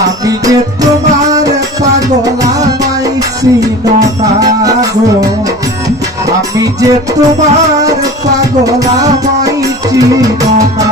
আমি যে তোমার পাগল চিনো না গো। আমি যে তোমার পাগল চিনো না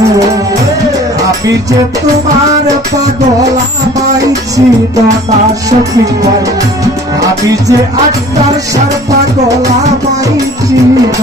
জেলাগো আমি যে তোমার পাগল আমাই ছিল না সখী ভাই আমি যে আটটার সার পাগল আমাই ছিল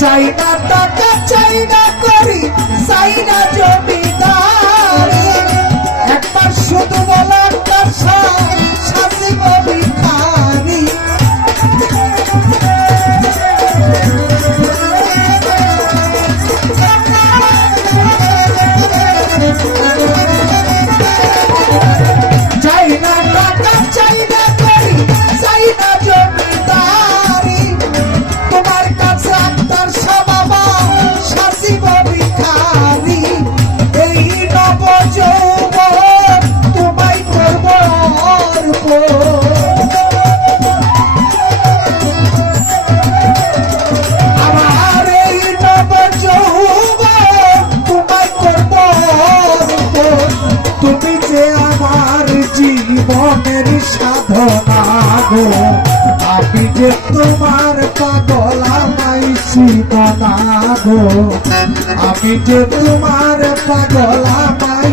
চাই না টাকা চাই না। তোমার পাগল আমাই চিনা গো। আমি যে তোমার পাগল আমাই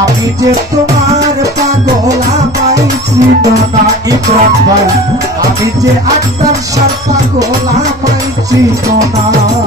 আমি যে তোমার পাগলা পাইছি দাদা ইব্রাহিম আমি যে আটটার সার পাগলা পাইছি দাদা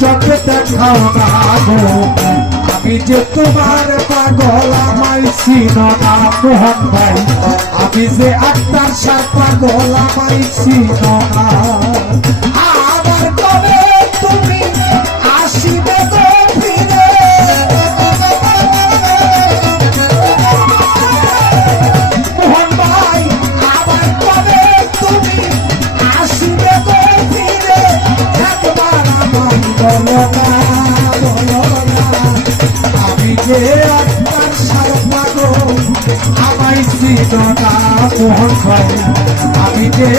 বর্জকে দেখাও না গো আমি যে তোমার পাগল, আমায় চিনো না মোহন ভাই। আমি যে আত্মার সার পাগল, আমায় চিনো না। যে আত্মার সার পাগল, আমায় চিন না। মোহন আমি যে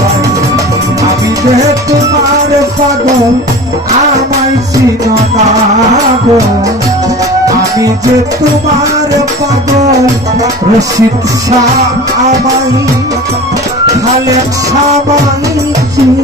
কয়ন আমি যে তোমার পাগল, আমায় গো আমি যে তোমার পাগল রশিদ শাহ আমায়, খালেক চিন